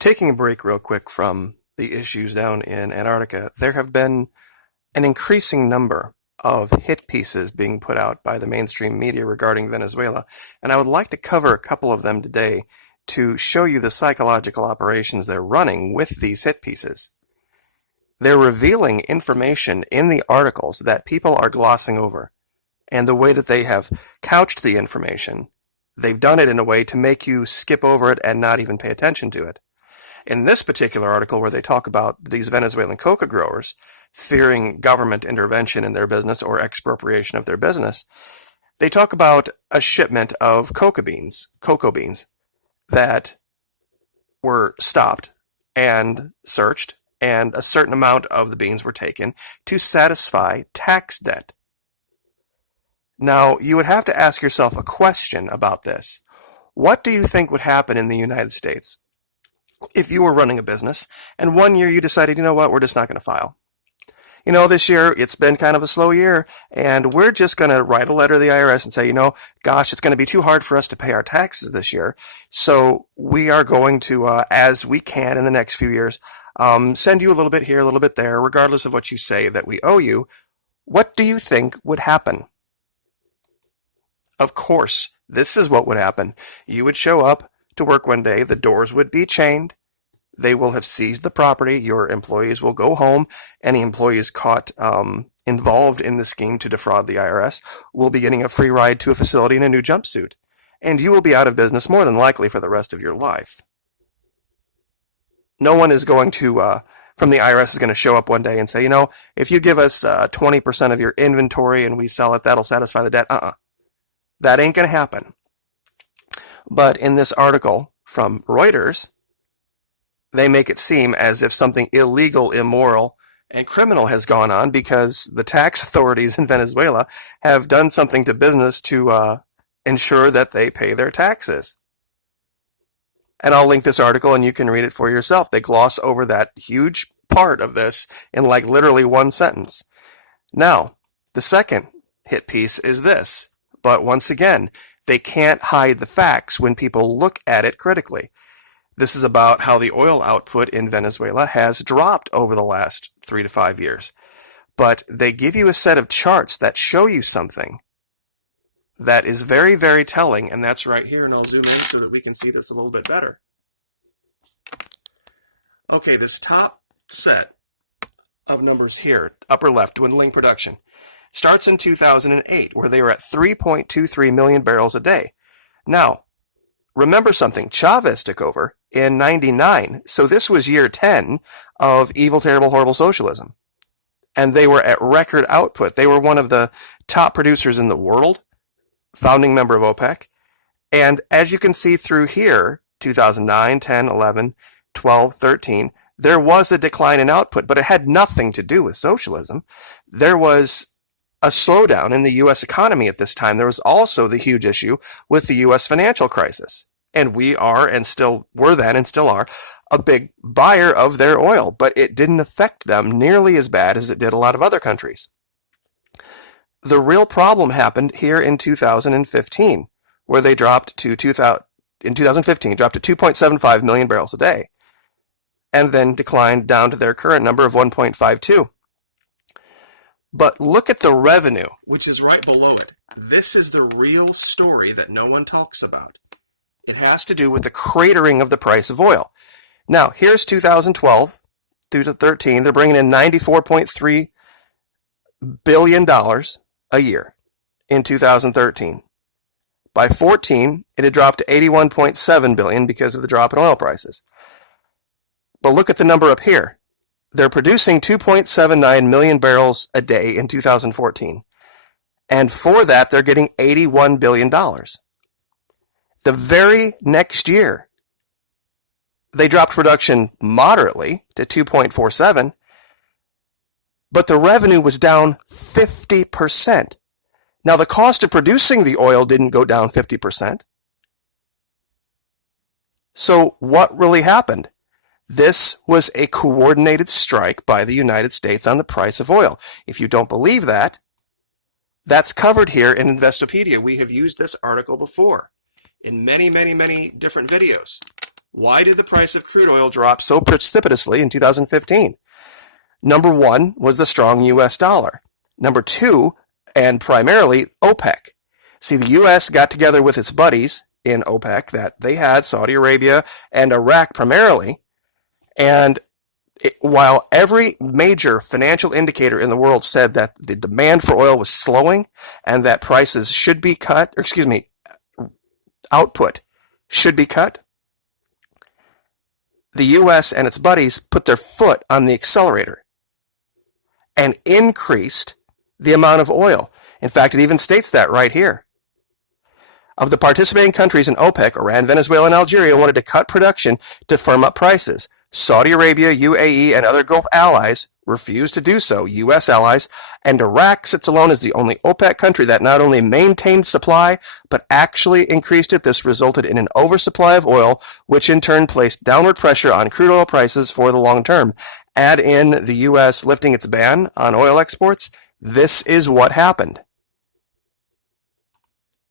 Taking a break real quick from the issues down in Antarctica, there have been an increasing number of hit pieces being put out by the mainstream media regarding Venezuela, and I would like to cover a couple of them today to show you the psychological operations they're running with these hit pieces. They're revealing information in the articles that people are glossing over, and the way that they have couched the information, they've done it in a way to make you skip over it and not even pay attention to it. In this particular article where they talk about these Venezuelan coca growers fearing government intervention in their business or expropriation of their business, they talk about a shipment of cocoa beans, that were stopped and searched, and a certain amount of the beans were taken to satisfy tax debt. Now, you would have to ask yourself a question about this. What do you think would happen in the United States if you were running a business and one year you decided, you know what, we're just not going to file? This year it's been kind of a slow year and we're just going to write a letter to the IRS and say, gosh, it's going to be too hard for us to pay our taxes this year. So we are going to, as we can in the next few years, send you a little bit here, a little bit there, regardless of what you say that we owe you. What do you think would happen? Of course, this is what would happen. You would show up to work one day, the doors would be chained, they will have seized the property, your employees will go home, any employees caught involved in the scheme to defraud the IRS will be getting a free ride to a facility in a new jumpsuit, and you will be out of business more than likely for the rest of your life. No one is going to, from the IRS is going to show up one day and say, if you give us 20% of your inventory and we sell it, that'll satisfy the debt. That ain't going to happen. But in this article from Reuters, they make it seem as if something illegal, immoral, and criminal has gone on because the tax authorities in Venezuela have done something to business to ensure that they pay their taxes. And I'll link this article and you can read it for yourself. They gloss over that huge part of this in like literally one sentence. Now, the second hit piece is this. But once again, they can't hide the facts when people look at it critically. This is about how the oil output in Venezuela has dropped over the last 3 to 5 years. But they give you a set of charts that show you something that is very, very telling, and that's right here, and I'll zoom in so that we can see this a little bit better. Okay, this top set of numbers here, upper left, dwindling production, starts in 2008, where they were at 3.23 million barrels a day. Now, remember something, Chavez took over in 99, so this was year 10 of evil, terrible, horrible socialism. And they were at record output. They were one of the top producers in the world, founding member of OPEC. And as you can see through here, 2009, 10, 11, 12, 13, there was a decline in output, but it had nothing to do with socialism. There was a slowdown in the U.S. economy at this time. There was also the huge issue with the U.S. financial crisis. And we are, and still were then, and still are, a big buyer of their oil. But it didn't affect them nearly as bad as it did a lot of other countries. The real problem happened here in 2015, where they dropped to 2.75 million barrels a day, and then declined down to their current number of 1.52. But look at the revenue, which is right below it. This is the real story that no one talks about. It has to do with the cratering of the price of oil. Now, here's 2012 through to 13. They're bringing in $94.3 billion a year in 2013. By 14, it had dropped to $81.7 billion because of the drop in oil prices. But look at the number up here. They're producing 2.79 million barrels a day in 2014. And for that, they're getting $81 billion. The very next year, they dropped production moderately to 2.47, but the revenue was down 50%. Now, the cost of producing the oil didn't go down 50%. So what really happened? This was a coordinated strike by the United States on the price of oil. If you don't believe that, that's covered here in Investopedia. We have used this article before in many, many, many different videos. Why did the price of crude oil drop so precipitously in 2015? Number one was the strong U.S. dollar. Number two, and primarily, OPEC. See, the U.S. got together with its buddies in OPEC that they had, Saudi Arabia and Iraq primarily, and while every major financial indicator in the world said that the demand for oil was slowing and that prices should be cut, or excuse me, output should be cut, the U.S. and its buddies put their foot on the accelerator and increased the amount of oil. In fact, it even states that right here. Of the participating countries in OPEC, Iran, Venezuela, and Algeria wanted to cut production to firm up prices. Saudi Arabia, UAE, and other Gulf allies refused to do so, U.S. allies, and Iraq sits alone as the only OPEC country that not only maintained supply, but actually increased it. This resulted in an oversupply of oil, which in turn placed downward pressure on crude oil prices for the long term. Add in the U.S. lifting its ban on oil exports, this is what happened.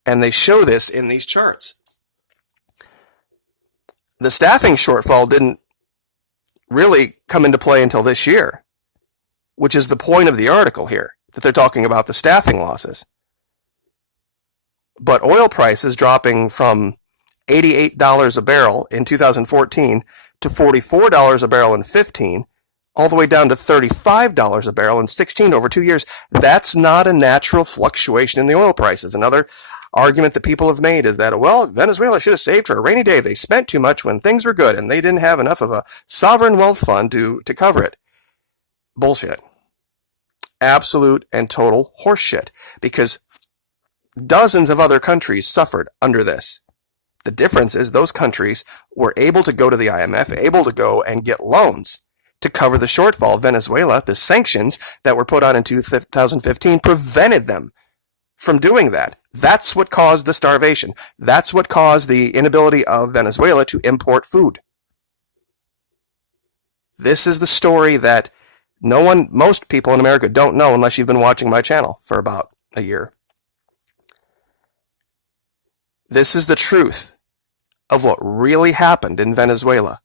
And they show this in these charts. The staffing shortfall didn't really come into play until this year, which is the point of the article here, that they're talking about the staffing losses. But oil prices dropping from $88 a barrel in 2014 to $44 a barrel in 15, all the way down to $35 a barrel in 16 over 2 years, that's not a natural fluctuation in the oil prices. Another argument that people have made is that, well, Venezuela should have saved for a rainy day. They spent too much when things were good, and they didn't have enough of a sovereign wealth fund to cover it. Bullshit. Absolute and total horseshit, because dozens of other countries suffered under this. The difference is those countries were able to go to the IMF, able to go and get loans to cover the shortfall. Venezuela, the sanctions that were put on in 2015 prevented them from doing that. That's what caused the starvation. That's what caused the inability of Venezuela to import food. This is the story that most people in America don't know unless you've been watching my channel for about a year. This is the truth of what really happened in Venezuela.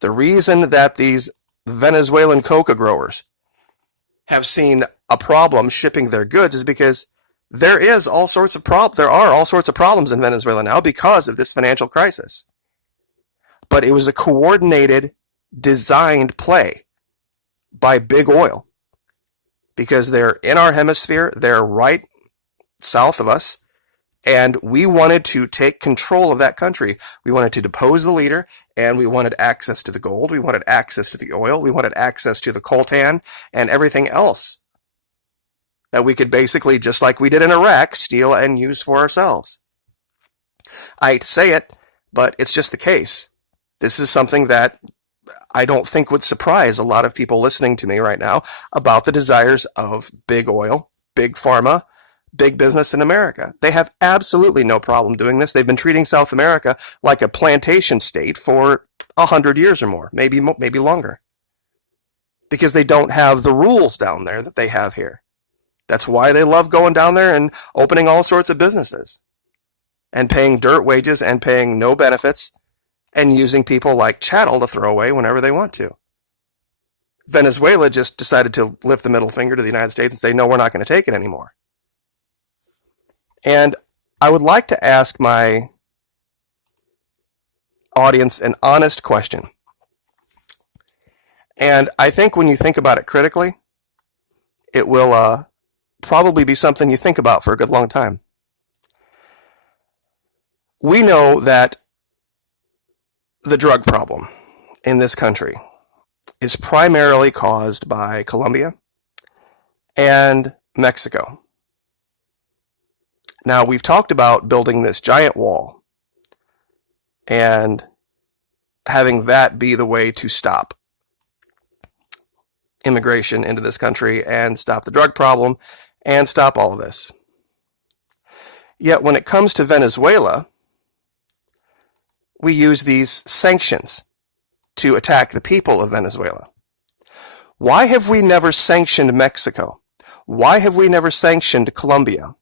The reason that these Venezuelan coca growers have seen a problem shipping their goods is because there are all sorts of problems in Venezuela now because of this financial crisis. But it was a coordinated, designed play by big oil, because they're in our hemisphere, they're right south of us, and we wanted to take control of that country. We wanted to depose the leader, and we wanted access to the gold, we wanted access to the oil, we wanted access to the coltan, and everything else that we could basically, just like we did in Iraq, steal and use for ourselves. I hate to say it, but it's just the case. This is something that I don't think would surprise a lot of people listening to me right now about the desires of big oil, big pharma, big business in America. They have absolutely no problem doing this. They've been treating South America like a plantation state for 100 years or more, maybe longer, because they don't have the rules down there that they have here. That's why they love going down there and opening all sorts of businesses and paying dirt wages and paying no benefits and using people like chattel to throw away whenever they want to. Venezuela just decided to lift the middle finger to the United States and say, no, we're not going to take it anymore. And I would like to ask my audience an honest question. And I think when you think about it critically, it will probably be something you think about for a good long time. We know that the drug problem in this country is primarily caused by Colombia and Mexico. Now, we've talked about building this giant wall and having that be the way to stop immigration into this country and stop the drug problem and stop all of this. Yet when it comes to Venezuela, we use these sanctions to attack the people of Venezuela. Why have we never sanctioned Mexico? Why have we never sanctioned Colombia?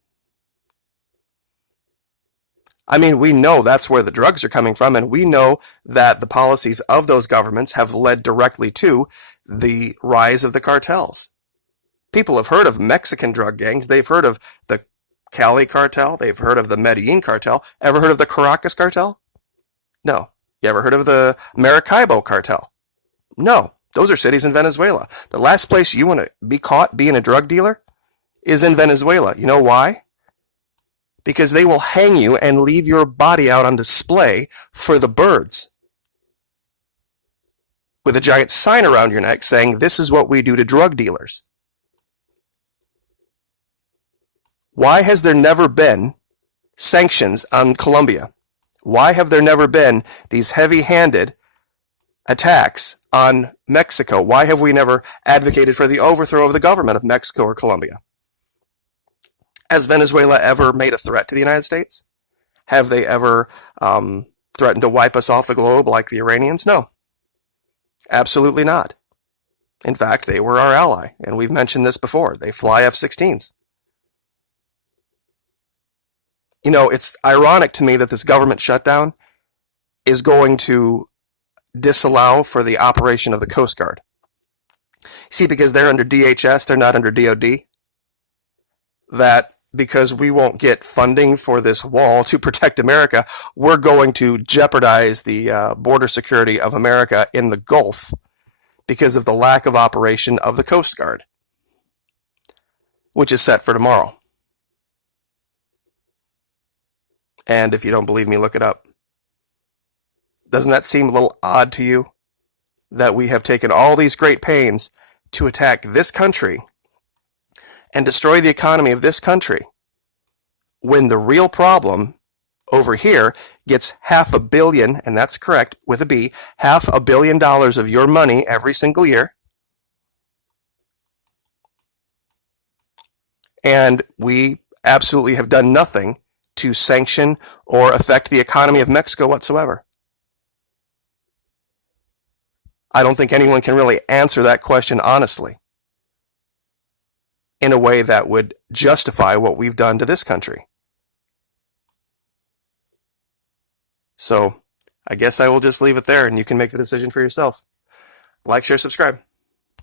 I mean, we know that's where the drugs are coming from, and we know that the policies of those governments have led directly to the rise of the cartels. People have heard of Mexican drug gangs. They've heard of the Cali cartel. They've heard of the Medellin cartel. Ever heard of the Caracas cartel? No. You ever heard of the Maracaibo cartel? No. Those are cities in Venezuela. The last place you want to be caught being a drug dealer is in Venezuela. You know why? Because they will hang you and leave your body out on display for the birds, with a giant sign around your neck saying, "This is what we do to drug dealers." Why has there never been sanctions on Colombia? Why have there never been these heavy-handed attacks on Mexico? Why have we never advocated for the overthrow of the government of Mexico or Colombia? Has Venezuela ever made a threat to the United States? Have they ever threatened to wipe us off the globe like the Iranians? No, absolutely not. In fact, they were our ally, and we've mentioned this before. They fly F-16s. You know, it's ironic to me that this government shutdown is going to disallow for the operation of the Coast Guard. See, because they're under DHS, they're not under DOD. That because we won't get funding for this wall to protect America, we're going to jeopardize the border security of America in the Gulf because of the lack of operation of the Coast Guard, which is set for tomorrow. And if you don't believe me, look it up. Doesn't that seem a little odd to you? That we have taken all these great pains to attack this country and destroy the economy of this country, when the real problem over here gets $500 million, and that's correct, with a B, $500 million of your money every single year. And we absolutely have done nothing to sanction or affect the economy of Mexico whatsoever. I don't think anyone can really answer that question honestly in a way that would justify what we've done to this country. So I guess I will just leave it there, and you can make the decision for yourself. Like, share, subscribe.